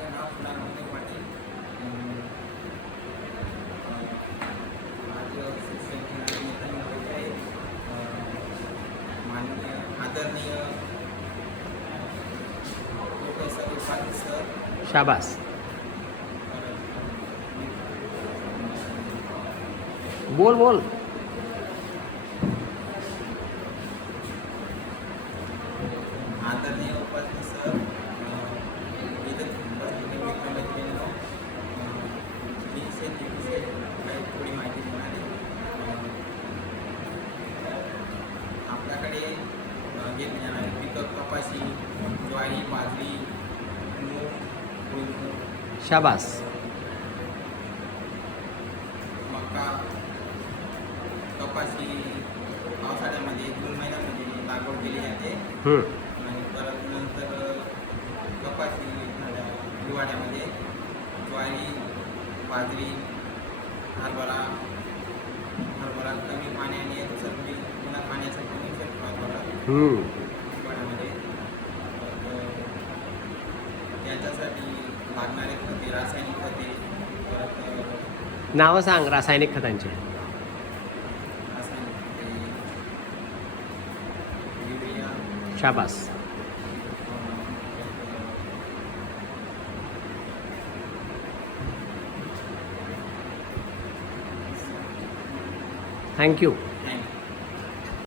माझं नाव फुलानंद पाटील. माझं शिक्षण घेणारे नेते निवडले आहेत. माननीय आदरणीय प्रोफेसर उपाध्ये सर. शाबास. बोल बोल. आदरणीय उपाध्ये सर, इथं मित्रमैत्रिणींनो, मी शेतीविषयी काही थोडी माहिती देणार आहे. आपल्याकडे घेतली जाणारी पिकं कपाशी, ज्वारी, बाजरी, मूग, भुईमूग, शाबास. मका. कपाशी पावसाळ्यामध्ये 2 महिन्यामध्ये लागवड केली जाते आणि परत नंतर कपाशी हिवाळ्यामध्ये, ज्वारी, बाजरी, हरभरा कमी पाण्याने येतो सर, म्हणजे बिना पाण्याचा पण येऊ शकतो हरभरा हिवाळ्यामध्ये. त्याच्यासाठी लागणारे खते, रासायनिक खते, परत नावं सांग रासायनिक खतांचे. रासायनिक खते, युरिया, शाबास. थँक्यू.